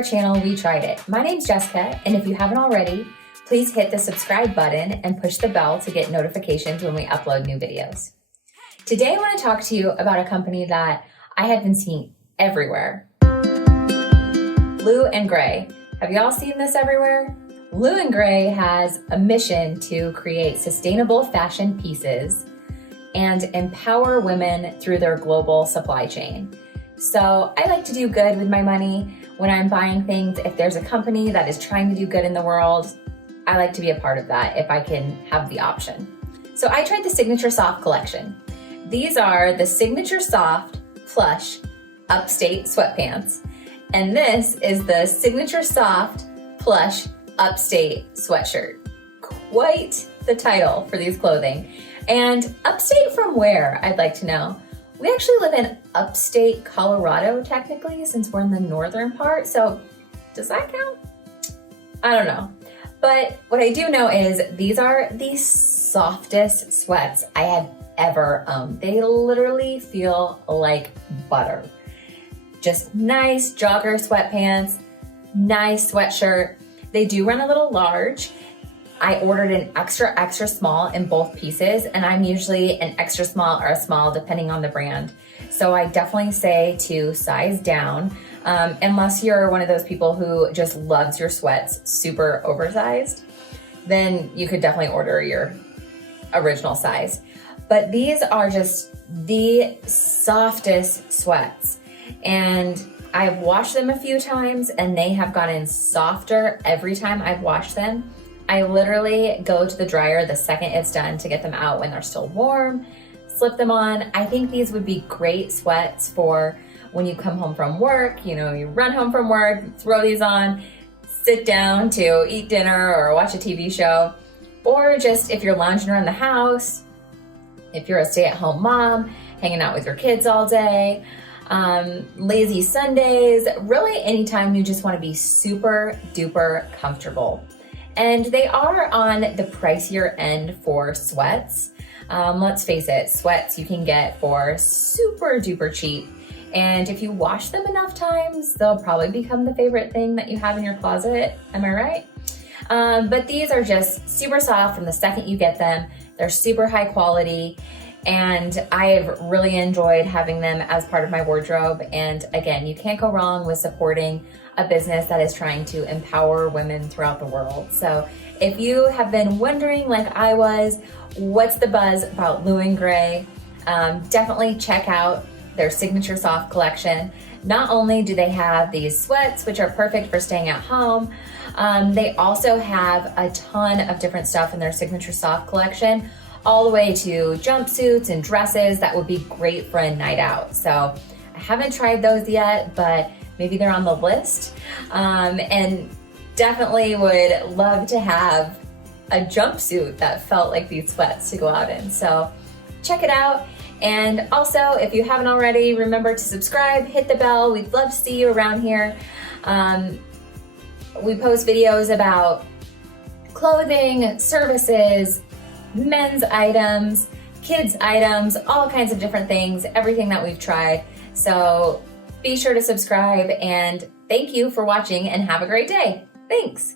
our channel, We Tried It. My name's Jessica, and if you haven't already, please hit the subscribe button and push the bell to get notifications when we upload new videos. Today I want to talk to you about a company that I have been seeing everywhere. Blue and Gray. Have y'all seen this everywhere? Blue and Gray has a mission to create sustainable fashion pieces and empower women through their global supply chain. So I like to do good with my money when I'm buying things. If there's a company that is trying to do good in the world, I like to be a part of that if I can have the option. So I tried the Signaturesoft collection. These are the Signaturesoft Plush Upstate Sweatpants. And this is the Signaturesoft Plush Upstate Sweatshirt. Quite the title for these clothing. And upstate from where, I'd like to know. We actually live in upstate Colorado, technically, since we're in the northern part. So does that count? I don't know. But what I do know is these are the softest sweats I have ever owned. They literally feel like butter. Just nice jogger sweatpants, nice sweatshirt. They do run a little large. I ordered an extra small in both pieces, and I'm usually an extra small or a small depending on the brand. So I definitely say to size down, unless you're one of those people who just loves your sweats super oversized, then you could definitely order your original size. But these are just the softest sweats. And I've washed them a few times and they have gotten softer every time I've washed them. I literally go to the dryer the second it's done to get them out when they're still warm, slip them on. I think these would be great sweats for when you come home from work, you run home from work, throw these on, sit down to eat dinner or watch a TV show, or just if you're lounging around the house, if you're a stay-at-home mom, hanging out with your kids all day, lazy Sundays, really anytime you just want to be super duper comfortable. And they are on the pricier end for sweats. Let's face it, sweats you can get for super duper cheap. And if you wash them enough times, they'll probably become the favorite thing that you have in your closet. Am I right? But these are just super soft from the second you get them. They're super high quality. And I've really enjoyed having them as part of my wardrobe. And again, you can't go wrong with supporting a business that is trying to empower women throughout the world. So if you have been wondering, like I was, what's the buzz about Blue and Gray, definitely check out their Signaturesoft collection. Not only do they have these sweats, which are perfect for staying at home, they also have a ton of different stuff in their Signaturesoft collection, all the way to jumpsuits and dresses that would be great for a night out. So I haven't tried those yet, but maybe they're on the list. And definitely would love to have a jumpsuit that felt like these sweats to go out in. So check it out. And also, if you haven't already, remember to subscribe, hit the bell. We'd love to see you around here. We post videos about clothing, services, men's items, kids items, all kinds of different things, everything that we've tried. So be sure to subscribe, and thank you for watching and have a great day. Thanks.